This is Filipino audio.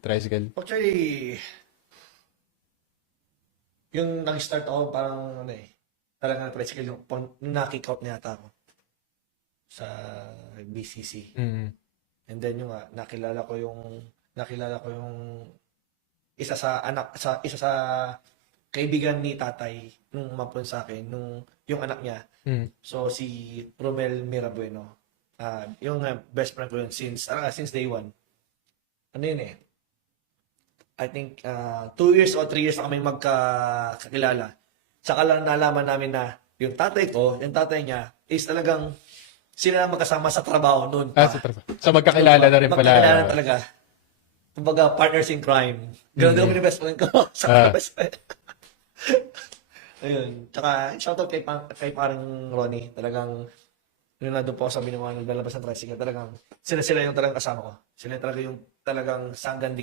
tricycle? Actually, yung nag-start ako parang ano talagang tricycle yung na-kick out na yata ako sa BCC. Mm. And then yung nakilala ko yung isa sa kaibigan ni tatay nung umapon sa akin nung yung anak niya. Mm. So si Romel Mirabueno. Yung best friend ko yun since day one. Ano yun I think 2 years or 3 years na kami magkakilala. Saka lang nalaman namin na yung tatay niya is talagang sila lang magkasama sa trabaho noon pa. So magkakilala na rin pala. Magkakilala talaga. Kumbaga, partners in crime. Ganun din kami ni best friend ko. Sa best friend. Ayun. Tsaka, shoutout kay parang Ronnie. Talagang, yun na doon po ako sa binuha naglalabas ng tricycle. Talagang, sila yung talagang kasama ko. Sila talaga yung talagang sanggan